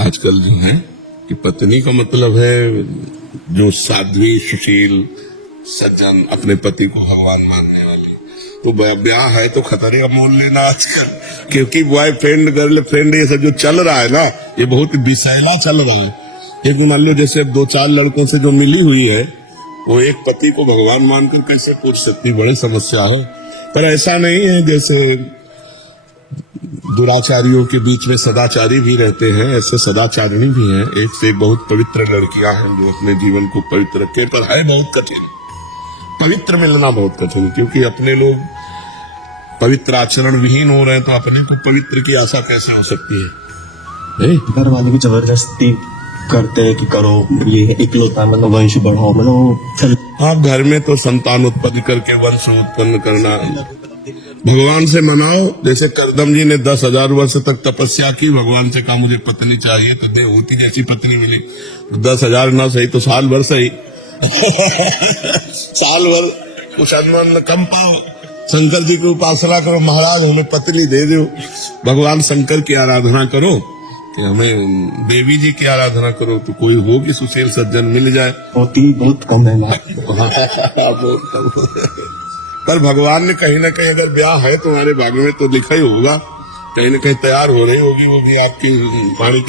आजकल जो है कि पत्नी का मतलब है जो साध्वी सुशील सज्जन अपने पति को भगवान मानने वाली। तो ब्याह है तो खतरे का मोल लेना आजकल, क्योंकि बॉयफ्रेंड गर्लफ्रेंड ये सब जो चल रहा है ना, ये बहुत विषैला चल रहा है। एक मान लो जैसे 2-4 लड़कों से जो मिली हुई है, वो एक पति को भगवान मानकर कैसे पूछ सकती, बड़ी समस्या है। पर ऐसा नहीं है, जैसे दुराचारियों के बीच में सदाचारी भी रहते हैं, ऐसे सदाचारिणी भी हैं। एक से एक बहुत पवित्र लड़कियां हैं जो अपने जीवन को पवित्र रखे, पर है बहुत कठिन, पवित्र मिलना बहुत कठिन, क्योंकि अपने लोग पवित्र आचरण विहीन हो रहे हैं, तो अपने को पवित्र की आशा कैसे हो सकती है? घर वाले भी जबरदस्ती करते हैं कि करो, ये इकलौता मतलब वंश बढ़ाओ, मतलब आप घर में तो संतान उत्पन्न करके वंश उत्पन्न करना, भगवान से मनाओ। जैसे करदम जी ने 10,000 वर्ष तक तपस्या की, भगवान से कहा मुझे पत्नी चाहिए, तो देवहूति जैसी पत्नी मिली। तो 10,000 ना सही तो साल भर सही साल भर कुछ अन्न कम पाओ, शंकर जी की उपासना करो, महाराज हमें पत्नी दे दो। भगवान शंकर की आराधना करो कि हमें देवी जी की आराधना करो, तो कोई हो कि सुशील सज्जन मिल जाए। होती बहुत कम है बहुत कम। पर भगवान ने कहीं ना कहीं अगर ब्याह है तुम्हारे भाग्य में तो लिखा ही होगा, कहीं ना कहीं तैयार हो रही होगी वो भी आपकी वाणी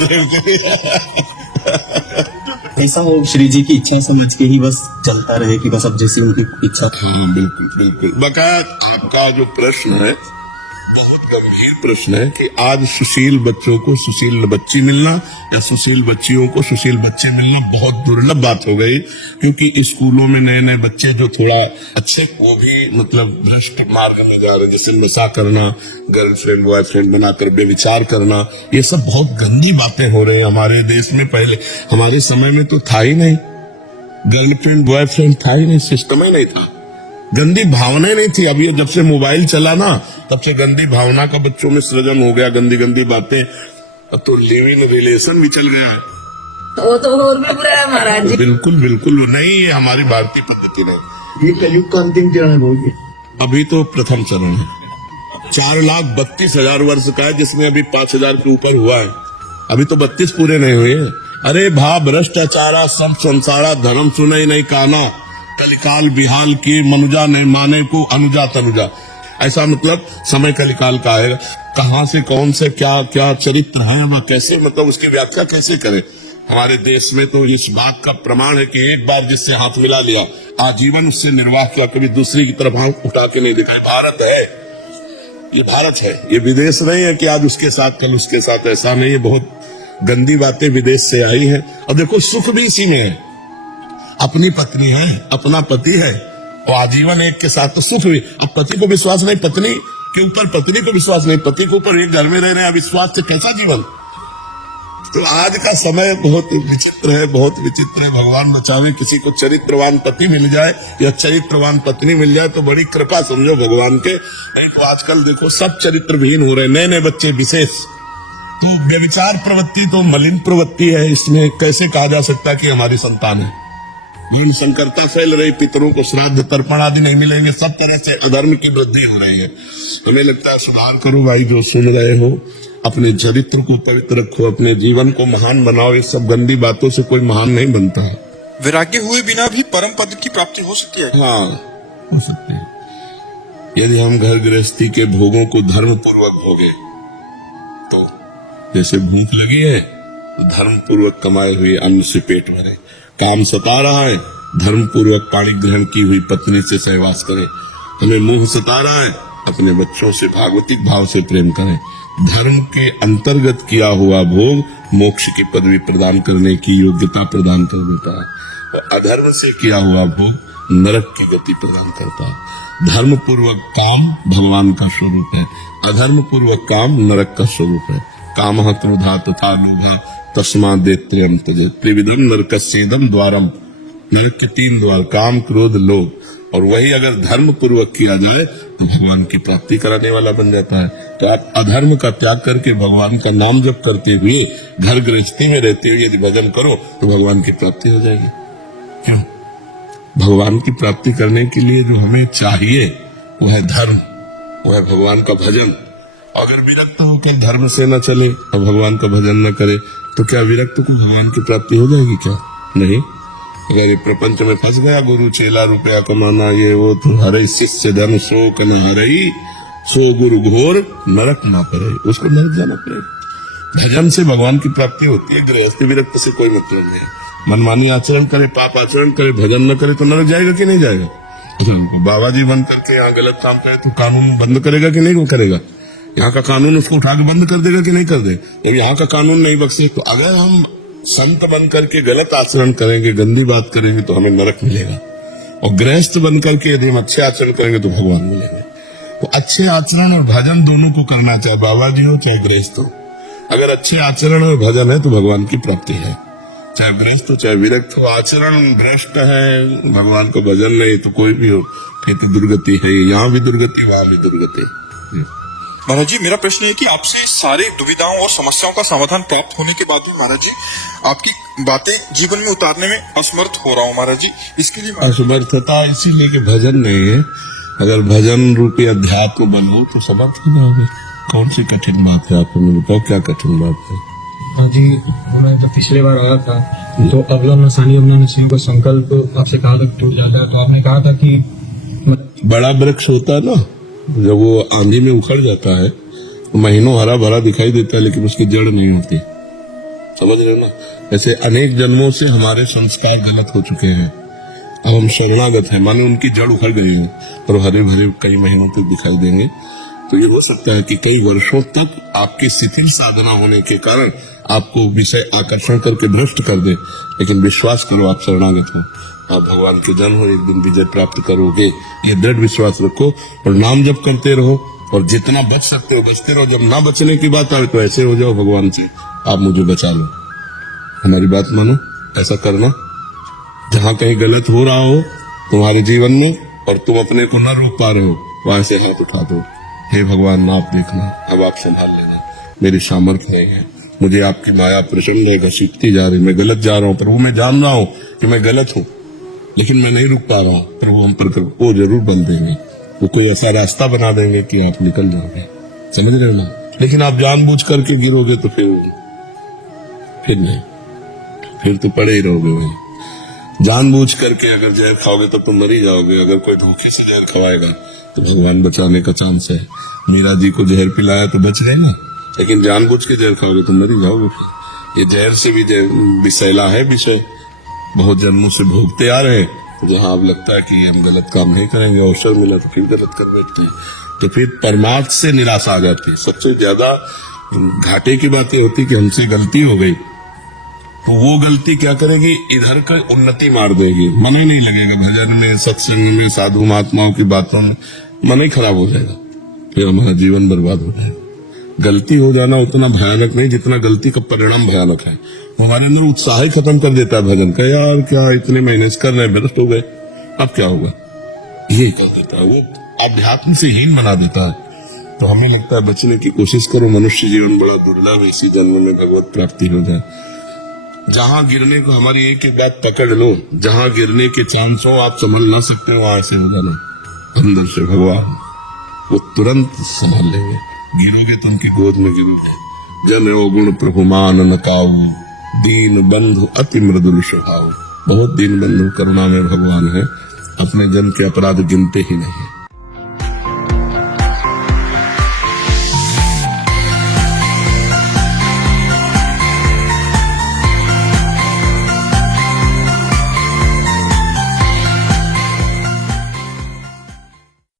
ऐसा हो श्री जी की इच्छा समझ के ही बस चलता रहे कि बस अब जैसी उनकी इच्छा। हाँ बिल्कुल बिल्कुल। बकाया आपका जो प्रश्न है बहुत गंभीर प्रश्न है कि आज सुशील बच्चों को सुशील बच्ची मिलना या सुशील बच्चियों को सुशील बच्चे मिलना बहुत दुर्लभ बात हो गई, क्योंकि स्कूलों में नए नए बच्चे जो थोड़ा अच्छे, वो भी मतलब भ्रष्ट मार्ग में जा रहे हैं, जैसे नशा करना, गर्लफ्रेंड बॉयफ्रेंड बनाकर बेविचार करना, ये सब बहुत गंदी बातें हो रही है हमारे देश में। पहले हमारे समय में तो था ही नहीं, गर्लफ्रेंड बॉयफ्रेंड था ही नहीं, सिस्टम ही नहीं था, गंदी भावनाएं नहीं थी। अभी जब से मोबाइल चला ना, तब से गंदी भावना का बच्चों में सृजन हो गया, गंदी गंदी बातें। अब तो लिव इन रिलेशन भी चल गया है, वो तो और भी बुरा है महाराज जी। बिल्कुल बिल्कुल नहीं, ये हमारी भारतीय पद्धति नहीं। ये कलयुग का अंतिम चरण है बोलिए। अभी तो प्रथम चरण है, 4,32,000 वर्ष का है, जिसमें अभी 5,000 के ऊपर हुआ है, अभी तो 32 पूरे नहीं हुए। अरे भा भ्रष्टाचारा सब संसारा धर्म सुने नहीं काना, कलिकाल बिहाल की मनुजा नहीं माने को अनुजा तनुजा। ऐसा मतलब समय कलिकाल का आएगा, कहां से कौन से क्या क्या चरित्र है, वह कैसे, मतलब उसकी व्याख्या कैसे करें। हमारे देश में तो इस बात का प्रमाण है कि एक बार जिससे हाथ मिला लिया आजीवन उससे निर्वाह किया, कभी दूसरी की तरफ हाथ उठा के नहीं दिखाई। भारत है, ये भारत है, ये विदेश नहीं है कि आज उसके साथ कल उसके साथ, ऐसा नहीं है। बहुत गंदी बातें विदेश से आई है। और देखो सुख भी इसी में है, अपनी पत्नी है, अपना पति है, और आजीवन एक के साथ, तो सुख भी। अब पति को विश्वास नहीं, पत्नी के ऊपर पत्नी को विश्वास नहीं, पति के ऊपर एक घर में रह रहे हैं, विश्वास से कैसा जीवन। तो आज का समय बहुत विचित्र है, बहुत विचित्र है। भगवान बचावे किसी को चरित्रवान पति मिल जाए या चरित्रवान पत्नी मिल जाए तो बड़ी कृपा समझो भगवान के। तो आजकल देखो सब चरित्र विहीन हो रहे हैं, नए नए बच्चे विशेष। तो व्यभिचार प्रवृत्ति तो मलिन प्रवृत्ति है, इसमें कैसे कहा जा सकता है कि हमारी संतान है। वर्ण संकरता फैल रही, पितरों को श्राद्ध तर्पण आदि नहीं मिलेंगे, सब तरह से अधर्म की वृद्धि हो रही है। हमें लगता है सुधार करो भाई, जो सुन रहे हो अपने चरित्र को पवित्र रखो, अपने जीवन को महान बनाओ। इस सब गंदी बातों से कोई महान नहीं बनता है। वैराग्य हुए बिना भी परम पद की प्राप्ति हो सकती है। हाँ हो सकती है, यदि हम घर गृहस्थी के भोगों को धर्म पूर्वक भोगे। तो जैसे भूख लगी है तो धर्म पूर्वक कमाए हुए अन्न से पेट भरे, काम सता रहा है धर्म पूर्वक पाणी ग्रहण की हुई पत्नी से सहवास करें, हमें मोह सता रहा है अपने बच्चों से भागवतिक भाव से प्रेम करें। धर्म के अंतर्गत किया हुआ भोग मोक्ष की पदवी प्रदान करने की योग्यता प्रदान कर देता है, और अधर्म से किया हुआ भोग नरक की गति प्रदान करता है। धर्म पूर्वक काम भगवान का स्वरूप है, अधर्म पूर्वक काम नरक का स्वरूप है। कामः क्रोधः तथा लोभः तस्मादेत्र्यं त्यजेत् त्रिविधम नरकस्येदं द्वारम। नरक के 3 द्वार, काम क्रोध लोभ, और वही अगर धर्म पूर्वक किया जाए तो भगवान की प्राप्ति कराने वाला बन जाता है। तो आप अधर्म का त्याग करके भगवान का नाम जप करते हुए घर गृहस्थी में रहते हुए यदि भजन करो तो भगवान की प्राप्ति हो जाएगी। क्यों? भगवान की प्राप्ति करने के लिए जो हमें चाहिए वो है धर्म, वो है भगवान का भजन। अगर विरक्त होकर धर्म से न चले और भगवान का भजन न करे तो क्या विरक्त को भगवान की प्राप्ति हो जाएगी क्या? नहीं। अगर ये प्रपंच में फंस गया, गुरु चेला रुपया कमाना ये वो, तो हरे शिष्य धन शोक न हरई, सो गुरु घोर नरक ना पड़े, उसको नरक जाना पड़ेगा। भजन से भगवान की प्राप्ति होती है, गृहस्थी विरक्त से कोई मतलब नहीं है। मनमानी आचरण करे, पाप आचरण करे, भजन न करे तो नरक जाएगा कि नहीं जाएगा? अच्छा, उनको बाबा जी बन करके यहाँ गलत काम करे तो कानून बंद करेगा कि नहीं वो करेगा? यहाँ का कानून उसको उठा के बंद कर देगा कि नहीं कर दे? यदि यहाँ का कानून नहीं बख्शे तो अगर हम संत बन करके गलत आचरण करेंगे, गंदी बात करेंगे तो हमें नरक मिलेगा, और गृहस्थ बन करके यदि हम अच्छे आचरण करेंगे तो भगवान मिलेंगे। तो अच्छे आचरण और भजन दोनों को करना, चाहे बाबा जी हो चाहे गृहस्थ हो। अगर अच्छे आचरण और भजन है तो भगवान की प्राप्ति है, चाहे गृहस्थ हो चाहे विरक्त हो। आचरण भ्रष्ट है, भगवान को भजन नहीं, तो कोई भी हो फिर तो दुर्गति है। यहाँ भी दुर्गति, वहां भी दुर्गति। महाराज जी, मेरा प्रश्न है कि आपसे सारी दुविधाओं और समस्याओं का समाधान प्राप्त होने के बाद भी महाराज जी आपकी बातें जीवन में उतारने में असमर्थ हो रहा हूँ महाराज जी, इसके लिए असमर्थता इसीलिए कि भजन नहीं है। अगर भजन रूपी अध्यात्म बल हो तो समर्थ हो जाओगे। कौन सी कठिन बात है? आपने बताओ क्या कठिन बात है? हाँ जी, मैं जब पिछले बार आया था तो अगला नशानी को संकल्प आपसे कहा था टूट जाता है, तो आपने कहा था कि बड़ा वृक्ष होता है ना, जब वो आंधी में उखड़ जाता है तो महीनों हरा भरा दिखाई देता है, लेकिन उसकी जड़ नहीं होती। समझ रहे हो ना? ऐसे अनेक जन्मों से हमारे संस्कार गलत हो चुके हैं, अब हम शरणागत हैं, माने उनकी जड़ उखड़ गई हो और हरे भरे कई महीनों तक दिखाई देंगे। तो ये हो सकता है कि कई वर्षों तक आपकी शिथिल साधना होने के कारण आपको विषय आकर्षण करके भ्रष्ट कर दे, लेकिन विश्वास करो आप शरणागत हो, आप भगवान के जन हो, एक दिन विजय प्राप्त करोगे, ये दृढ़ विश्वास रखो और नाम जप करते रहो, और जितना बच सकते हो बचते रहो। जब ना बचने की बात आए तो ऐसे हो जाओ भगवान से, आप मुझे बचा लो, हमारी बात मानो, ऐसा करना। जहां कहीं गलत हो रहा हो तुम्हारे जीवन में और तुम अपने को न रोक पा रहे हो, वहां से हाथ उठा दो, हे भगवान आप देखना, अब आप संभाल लेना, मेरी सामर्थ्य नहीं है, मुझे आपकी माया प्रचंड है, घसीटती जा रही, मैं गलत जा रहा हूँ प्रभु, मैं जान रहा हूँ कि मैं गलत हूँ, लेकिन मैं नहीं रुक पा रहा हूँ प्रभु, हम पर वो जरूर बल देंगे, वो कोई ऐसा रास्ता बना देंगे कि आप निकल जाओगे। समझ रहे हो ना? लेकिन आप जानबूझ करके गिरोगे तो फिर नहीं, फिर तो पड़े ही रहोगे वही। जानबूझ करके अगर जहर खाओगे तो तुम मर ही जाओगे। अगर कोई धोखे से जहर खवाएगा तो भगवान बचाने का चांस है। मीरा जी को जहर पिलाया तो बच गए ना, लेकिन जानबूझ के जहर खाओगे तो मर ही जाओगे। ये जहर से भी विषैला है विषय, बहुत जन्मों से भोगते आ रहे हैं, तो जहां अब लगता है कि हम गलत काम नहीं करेंगे, अवसर मिला तो फिर गलत कर बैठते हैं, तो फिर परमार्थ से निराशा आ जाती है। सबसे ज्यादा घाटे की बात यह होती कि हमसे गलती हो गई, तो वो गलती क्या करेगी, इधर का उन्नति मार देगी, मन ही नहीं लगेगा भजन में, सत्संग में, साधु महात्माओं की बातों में, मन ही खराब हो जाएगा, फिर हमारा जीवन बर्बाद हो जाएगा। गलती हो जाना उतना भयानक नहीं जितना गलती का परिणाम भयानक है। हमारे अंदर उत्साह ही खत्म कर देता है भजन का, यार क्या इतने महीने से कर रहे हैं, भ्रष्ट हो गए, अब क्या होगा, यही कर देता है, वो अध्यात्म से हीन बना देता है। तो हमें लगता है बचने की कोशिश करो, मनुष्य जीवन बड़ा दुर्लभ है, इसी जन्म में भगवत प्राप्ति हो जाए। जहां गिरने को, हमारी एक एक बात पकड़ लो, जहां गिरने के चांस हो आप संभल ना सकते हो, वहां से हो जाना, अंदर से भगवान वो तुरंत संभाल लेंगे। गिरोगे तो उनकी गोद में गिरोगे। जन गुण प्रभु मान न काऊ, दीन बंधु अति मृदुल स्वभाव। बहुत दीन बंधु करुणा में भगवान है, अपने जन के अपराध गिनते ही नहीं।